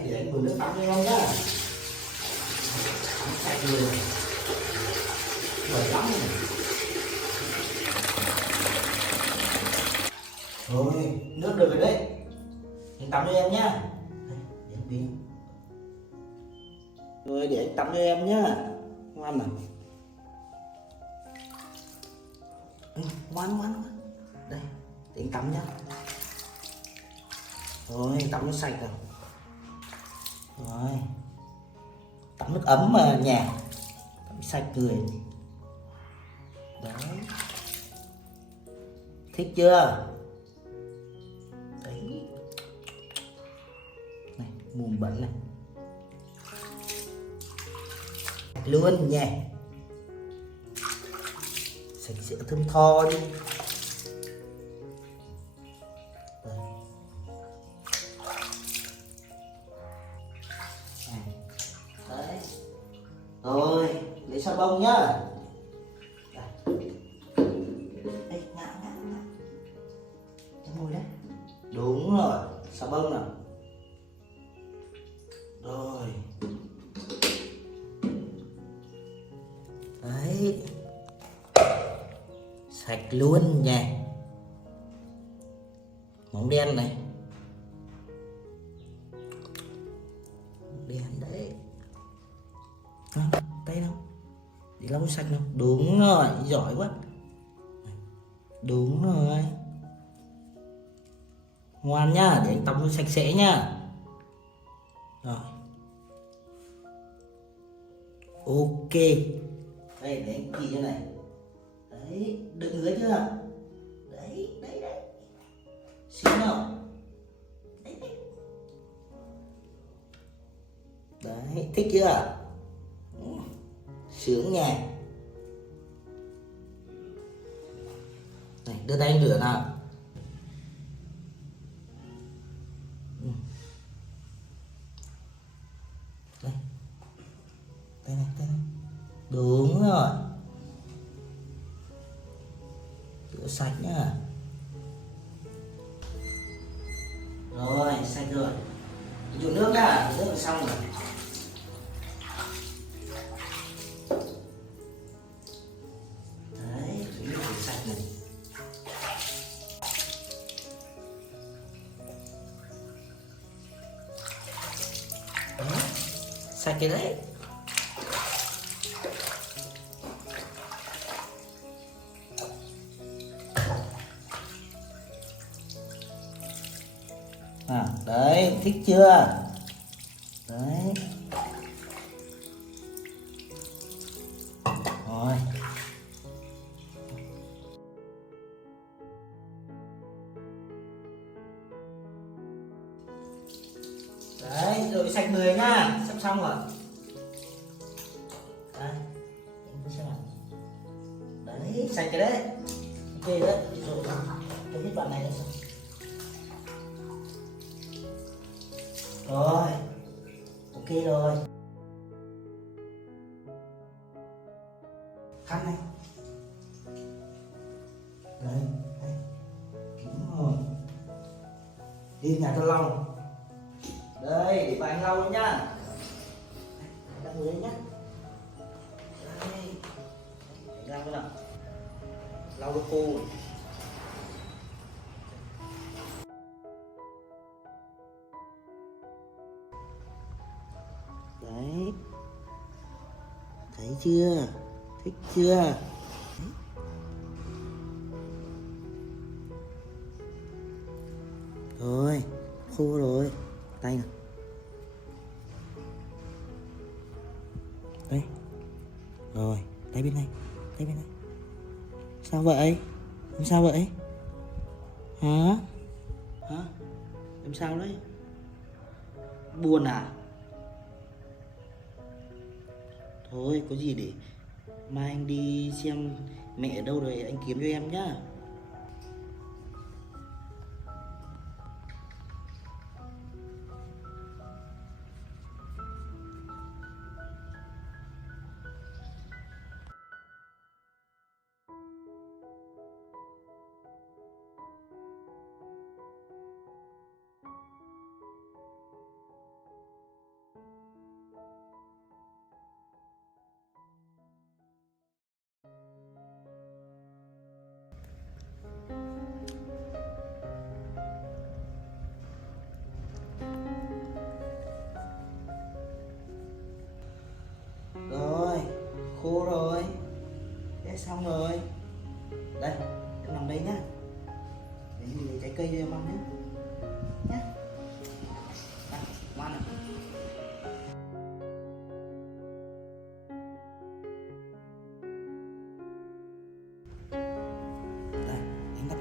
Đấy, để anh đổ nước tắm cho em nhá. Sạch người bẩn lắm này. Rồi, nước được rồi đấy. Anh tắm cho em nhá. Đây, để anh pin. Rồi, để anh tắm cho em nhá. Ngoan nào. Ngoan ngoan ngoan. Đây, để anh tắm nhá. Rồi, tắm nó sạch rồi. Rồi, tắm nước ấm mà nhà, tắm sạch người. Đấy, thích chưa? Đấy, này mùm bẩn này, sạch luôn nha, sạch sẽ thơm tho đi. Đấy. Rồi, lấy xà bông nhá. Đây, ngã. Em ngồi đấy. Đúng rồi, xà bông nào. Rồi. Đấy. Sạch luôn nha. Móng đen này. Đen đấy. Tay đâu để lau sạch đâu. Đúng rồi, giỏi quá. Đúng rồi, ngoan nhá, để anh tắm nó sạch sẽ nhá. Rồi, ok. Đây, để anh chỉ cho này. Đấy, đựng dưới chưa? Đấy. Xíu nào. Đấy, thích chưa? Sướng nha. Này, đưa tay anh rửa nào. Đây. Tay này. Đúng rồi. Rửa sạch nhá. Rồi, sạch rồi. Dùng nước nhá, nước là xong rồi. Đấy, nước sạch này. Đấy, sạch cái đấy. Đấy, thích chưa? Đấy. Rồi. Đấy, rồi sạch người nhá, sắp xong rồi. Đây, đấy, sạch cái đấy. Ok đấy, rồi tôi biết bạn này là xong. Rồi, ok rồi. Khăn này. Đấy. Đúng rồi. Đi nhà tôi lau. Đây, để bà anh lau luôn nhá. Đang ngồi đây nhá. Đây. Anh lau cái nào. Lau cho cô. Đấy, thấy chưa, thích chưa? Đấy. Rồi, khô rồi, tay nào. Đây, rồi, tay bên này. Sao vậy? Em sao vậy? Hả? Em sao đấy? Buồn à? Thôi, có gì để mai anh đi xem mẹ ở đâu rồi anh kiếm cho em nhá.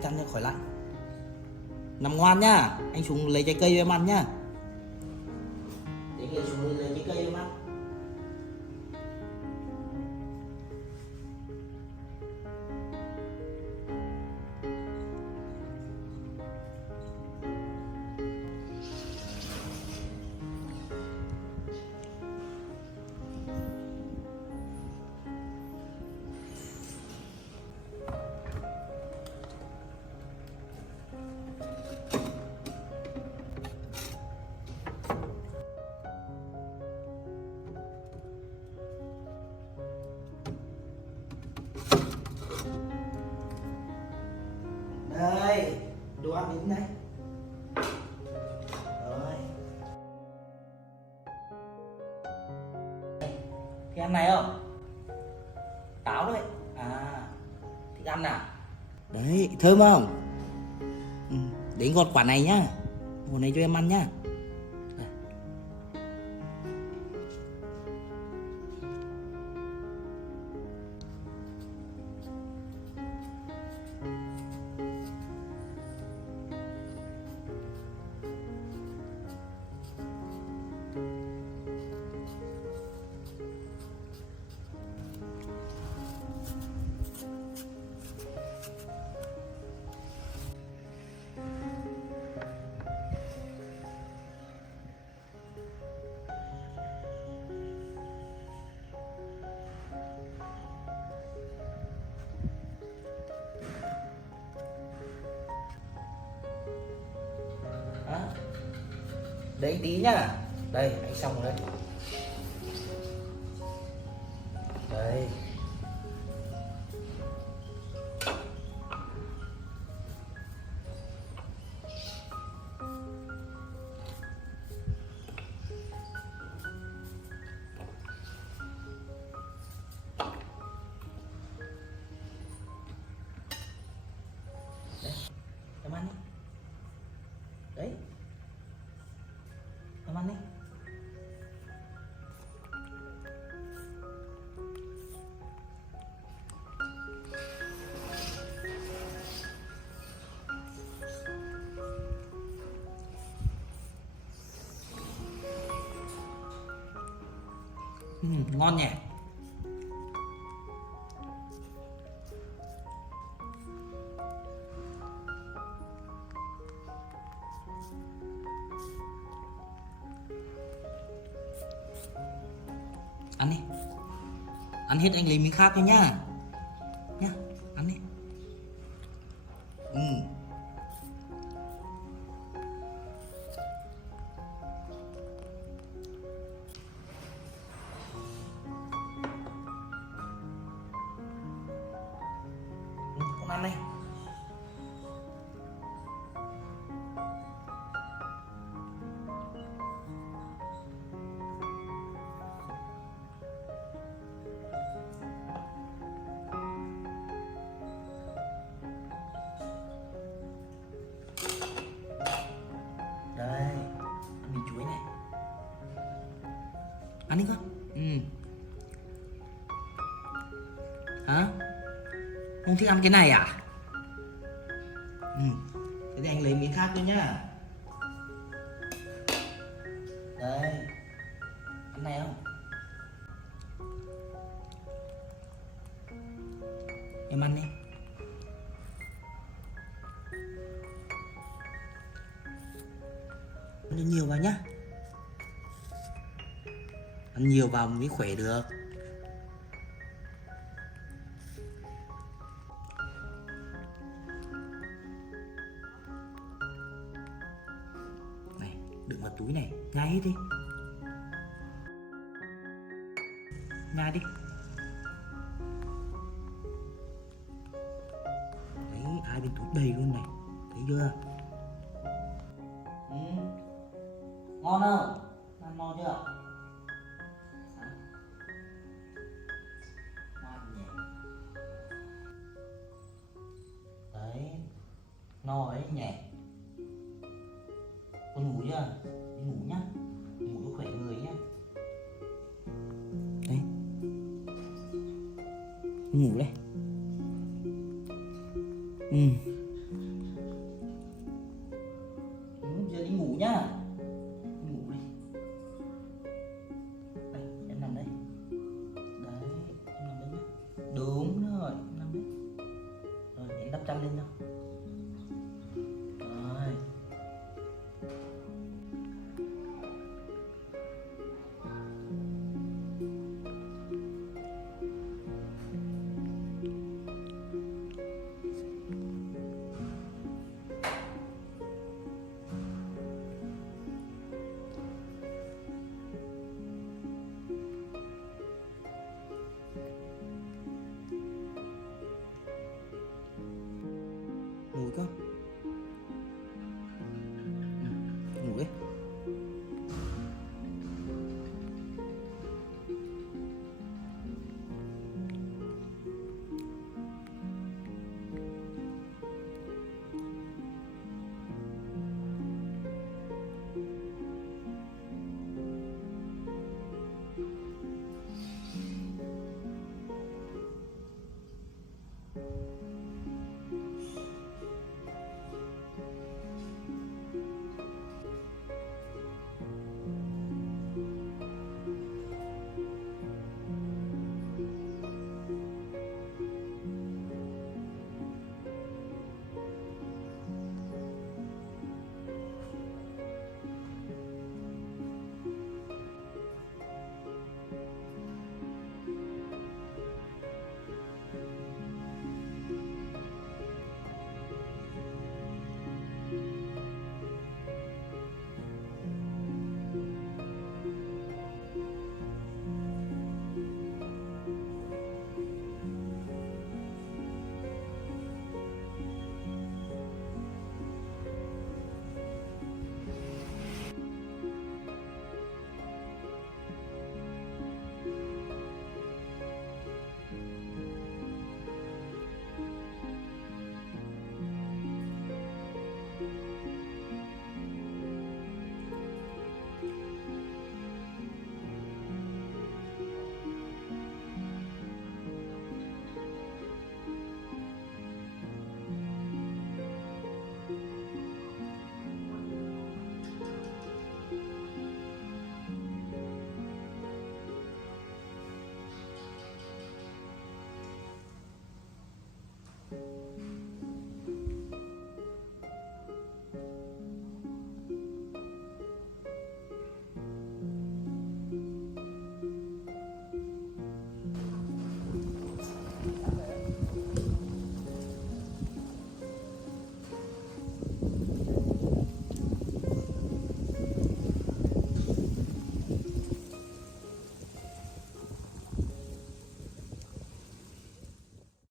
chăn cho khỏi lạnh. Nằm ngoan nhá, anh xuống lấy trái cây cho em ăn nhá. Để anh xuống lấy trái cây cho em ăn. Đây, đồ ăn đến đây. Rồi. Thích ăn này không? Táo đấy. À, thích ăn à? Đấy, thơm không? Ừ, để gọt quả này nhá. Quả này cho em ăn nhá. Đây. Đó. Để anh tí nhá. Đây, anh xong rồi đấy. Đây. Đấy, em ăn đi. Đấy. Em ăn đi. Ngon nhỉ. Ăn đi. Ăn hết anh lấy miếng khác thôi nhá. Nhá, ăn đi. Con ăn đi. Đây, ăn miếng chuối này. Ăn đi con. Hả? Không thích ăn cái này à? Thế thì anh lấy miếng khác thôi nhá. Đây. Cái này không? Em ăn đi. Ăn nhiều vào nhá. Ăn nhiều vào mới khỏe được. Này, đựng vào túi này, nhai hết đi. Nhai đi. Đấy, hai bên túi đầy luôn này. Thấy chưa? Ngon không? Ăn ngon chưa? Ngon nhỉ. Đấy, no đấy nhỉ. Con ngủ chưa? Đi ngủ nhá. Ngủ cho khỏe người nhá. Đấy. Ngủ đây. Đúng rồi, 5 đấy. Rồi, nhảy đắp chăn lên nào.